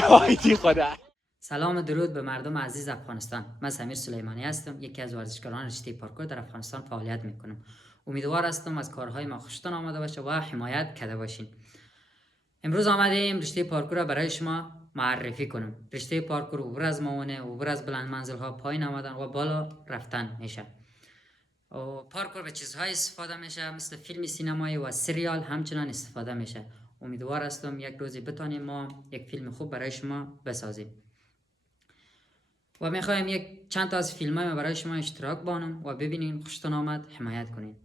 گایدی خدا. سلام و درود به مردم عزیز افغانستان. من سمیر سلیمانی هستم، یکی از ورزشکاران رشته پارکور در افغانستان فعالیت میکنم. امیدوار هستم از کارهای ما خوشتان آمده باشه و حمایت کرده باشین. امروز آمدیم رشته پارکور را برای شما معرفی کنم. رشته پارکور عبور از موانع، عبور از بلند منزل ها، پایین آمدن و بالا رفتن میشه. پارکور به چیزهای استفاده میشه مثل فیلم سینمایی و سریال همچنان استفاده میشه. امیدوار هستم یک روزی بتونیم ما یک فیلم خوب برای شما بسازیم. و میخوایم یک چند تا از فیلم های برای شما اشتراک بانم و ببینین. خوشتون آمد، حمایت کنین.